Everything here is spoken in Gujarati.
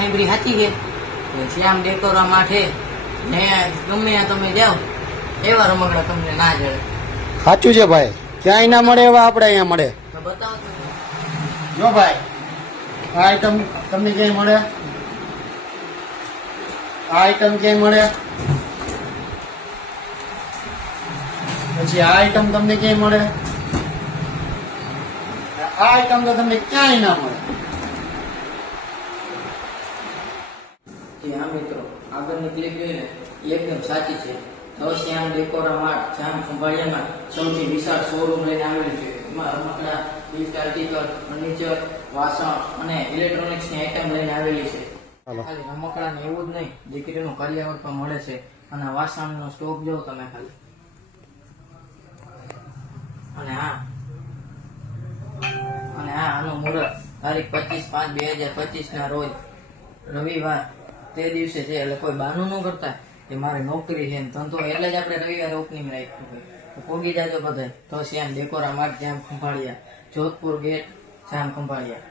સાંભળી સાચી છે કે શ્યામ ડેકોરા માટે ને ગમે ત્યાં તમે જાઓ એવા રમકડા તમને ના જડે. સાચું છે ભાઈ, ક્યાંય ના મળે એવા આપણે અહીંયા મળે. તો બતાવો તો. જો ભાઈ, આ આઈટમ તમને ક્યાંય મળે? આ આઈટમ ક્યાંય મળે? પછી આ આઈટમ તમને ક્યાંય મળે? આ આઈટમ તો તમને ક્યાંય ના મળે. હા મિત્રો, આગળની ક્લિપ જોઈને એ એકદમ સાચી છે. તો શ્યામ ડેકોરા માર્ટ શ્યામ ખંભાળિયામાં સૌથી વિશાળ શોરૂમ લઈને આવેલું છે. એમાં રમકડા, ગિફ્ટ આર્ટિકલ, ફર્નિચર, વાસણ અને ઇલેક્ટ્રોનિક્સની આઈટમ લઈને આવેલી છે. ખાલી રમકડા ને એવું જ નહીં, દીકરીનું કરિયાવર પણ મળે છે. અને વાસણનો સ્ટોક જો તમે ખાલી. અને આનું મુહૂર્ત તારીખ 25/5/2025 ના રોજ રવિવાર તે દિવસે છે. એટલે કોઈ બહાનું ન કરતા કે મારે નોકરી છે ધંધો, એટલે જ આપણે રવિવારે ઓપનિંગ રાખ્યું હોય. તો પોગી જાજો બધાય. તો શ્યામ ડેકોરા માર્ટ શ્યામ ખંભાળિયા, જોધપુર ગેટ શ્યામ ખંભાળિયા.